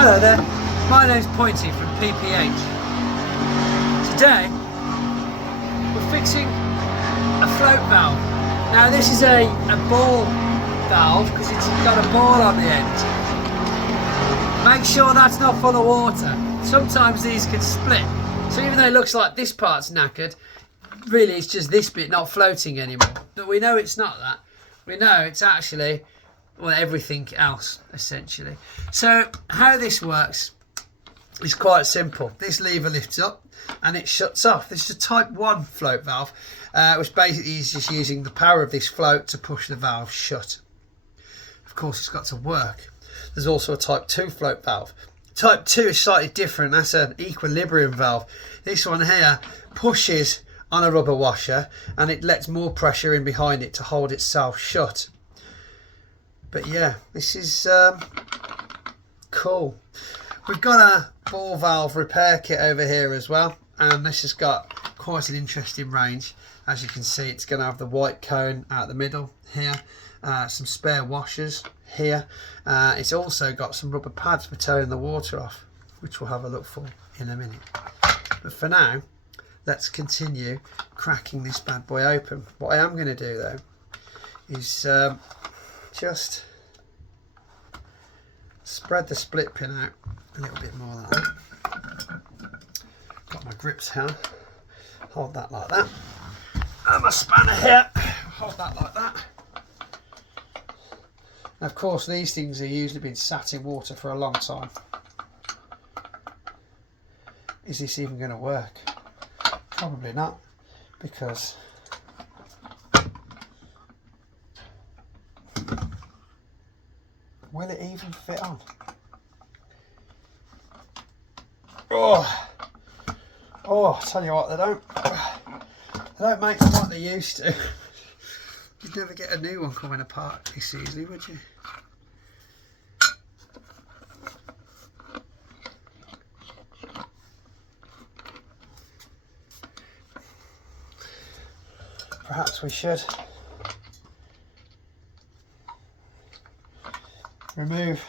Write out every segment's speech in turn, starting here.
Hello there, my name's Pointy from PPH. Today we're fixing a float valve. Now this is a ball valve because it's got a ball on the end. Make sure that's not full of water. Sometimes these can split. So even though it looks like this part's knackered, really it's just this bit not floating anymore. But we know it's not that. We know it's actually, well, everything else, essentially. So how this works is quite simple. This lever lifts up and it shuts off. This is a type 1 float valve, which basically is just using the power of this float to push the valve shut. Of course, it's got to work. There's also a type 2 float valve. Type 2 is slightly different. That's an equilibrium valve. This one here pushes on a rubber washer and it lets more pressure in behind it to hold itself shut. But yeah, this is cool. We've got a ball valve repair kit over here as well, and this has got quite an interesting range. As you can see, it's going to have the white cone out the middle here, some spare washers here. It's also got some rubber pads for turning the water off, which we'll have a look for in a minute. But for now, let's continue cracking this bad boy open. What I am going to do though is just spread the split pin out a little bit more than that. Got my grips here, hold that like that, and my spanner here, hold that like that. And of course these things are usually been sat in water for a long time. Is this even going to work? Probably not, because will it even fit on? Oh, I tell you what, they don't make them like they used to. You'd never get a new one coming apart this easily, would you? Perhaps we should remove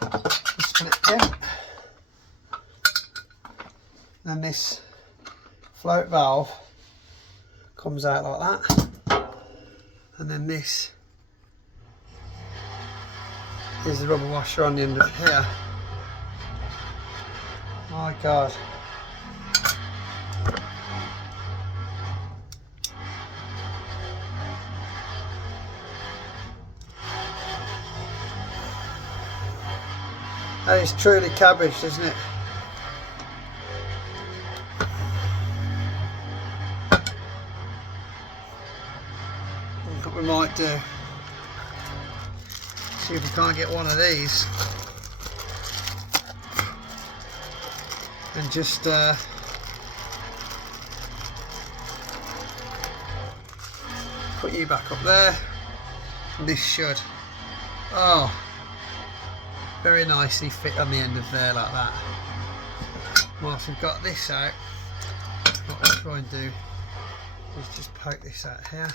the split pin. Then this float valve comes out like that, and then this is the rubber washer on the end of here. My God. That is truly cabbage, isn't it? What we might do, see if we can't get one of these and just put you back up there, and this should, oh, very nicely fit on the end of there like that. Whilst we've got this out, what we'll try and do is just poke this out here.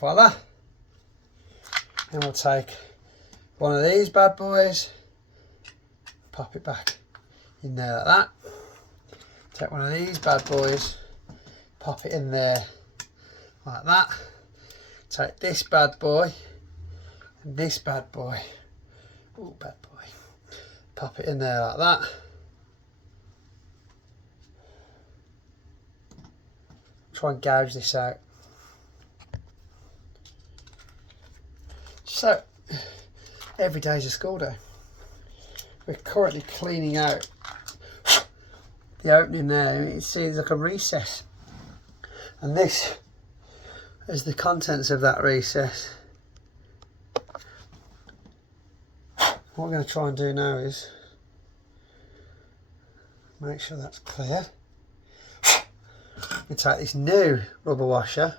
Voila, and we'll take one of these bad boys, pop it back in there like that. Take one of these bad boys, pop it in there like that. Take this bad boy and this bad boy, oh bad boy, pop it in there like that. Try and gouge this out. So, every day is a school day. We're currently cleaning out the opening there. It seems like a recess. And this There's the contents of that recess. What I'm going to try and do now is make sure that's clear. We take this new rubber washer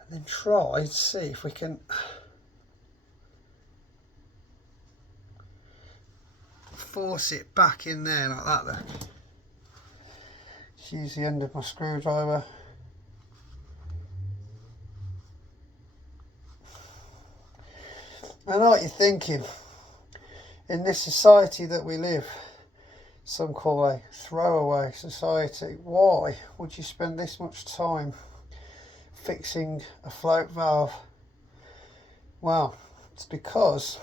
and then try to see if we can force it back in there like that. Look. Just use the end of my screwdriver. I know what you're thinking. In this society that we live, some call a throwaway society, why would you spend this much time fixing a float valve? Well, it's because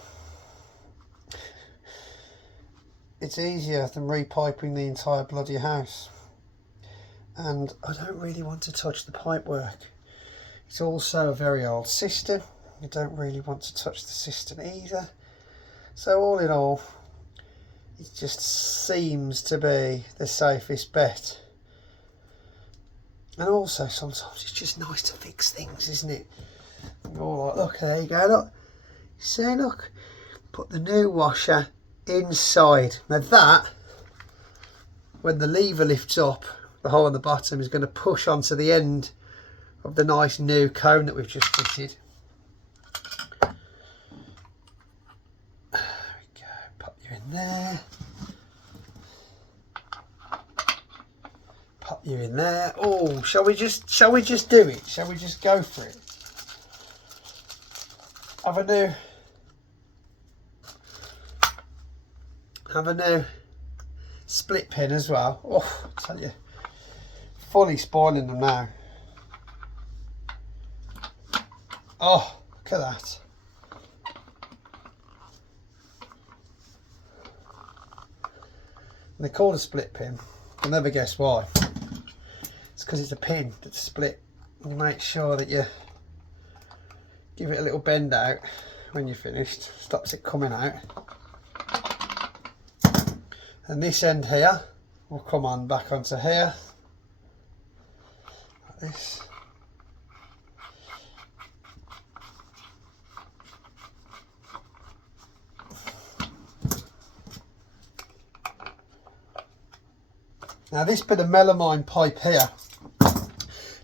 it's easier than repiping the entire bloody house. And I don't really want to touch the pipework. It's also a very old system. I don't really want to touch the system either. So all in all, it just seems to be the safest bet. And also sometimes it's just nice to fix things, isn't it? You're like, look, there you go, look. See, look, put the new washer inside. Now that, when the lever lifts up, the hole in the bottom is going to push onto the end of the nice new cone that we've just fitted. In there, pop you in there. Oh, shall we just do it? Shall we just go for it? Have a new split pin as well. Oh, I tell you, fully spoiling them now. Oh, look at that. They're called a split pin. You'll never guess why. It's because it's a pin that's split. You make sure that you give it a little bend out when you're finished. Stops it coming out. And this end here will come on back onto here. Like this. Now this bit of melamine pipe here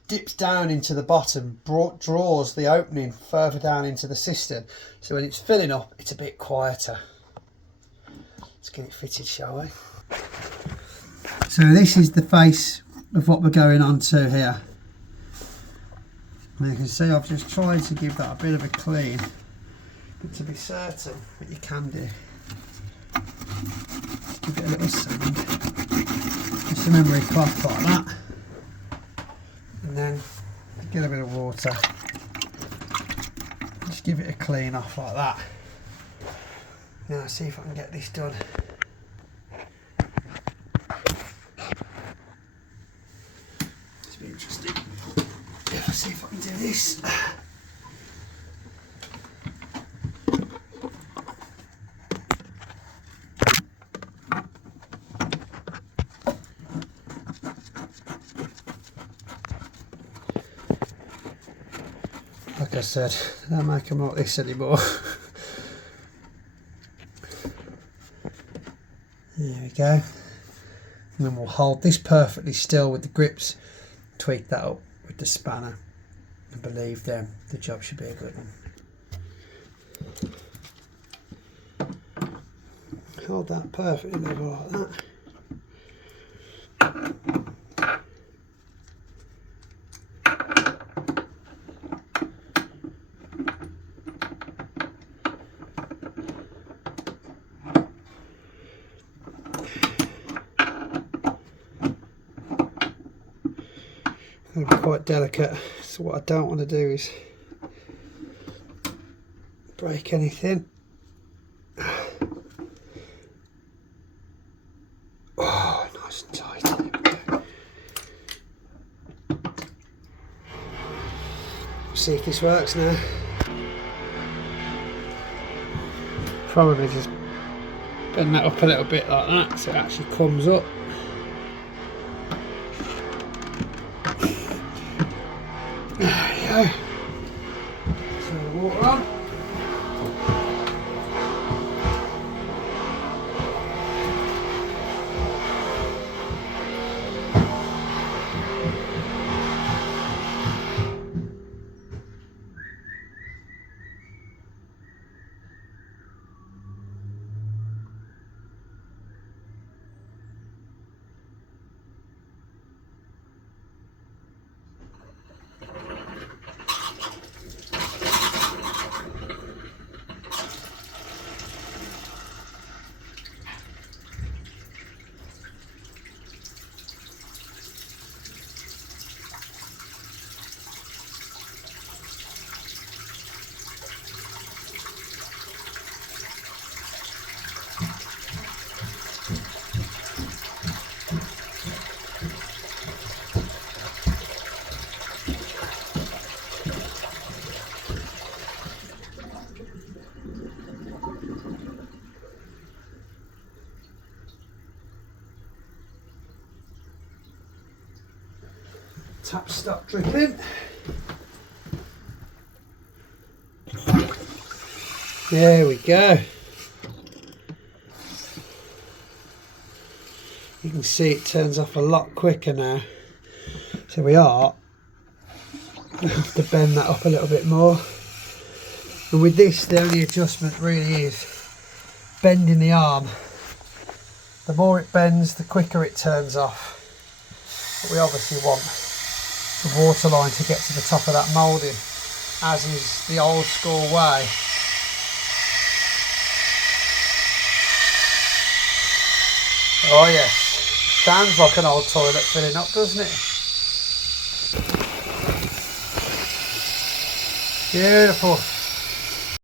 dips down into the bottom, draws the opening further down into the cistern, so when it's filling up it's a bit quieter. Let's get it fitted, shall we? So this is the face of what we're going on to here. And you can see I've just tried to give that a bit of a clean, but to be certain what you can do, just give it a little sand. Just a memory cloth like that, and then get a bit of water, just give it a clean off like that. Now see if I can get this done. It's a bit interesting. Let's see if I can do this. Like I said, I don't make them like this anymore. There we go. And then we'll hold this perfectly still with the grips, tweak that up with the spanner, and believe them, the job should be a good one. Hold that perfectly level like that. It'll be quite delicate, so what I don't want to do is break anything. Oh, nice and tight. There we go. See if this works now. Probably just bend that up a little bit like that so it actually comes up. go. Turn the water on. Tap stop dripping. There we go. You can see it turns off a lot quicker now. So we are going to have to bend that up a little bit more. And with this, the only adjustment really is bending the arm. The more it bends, the quicker it turns off. But we obviously want the water line to get to the top of that moulding, as is the old school way. Oh yes, sounds like an old toilet filling up, doesn't it? Beautiful.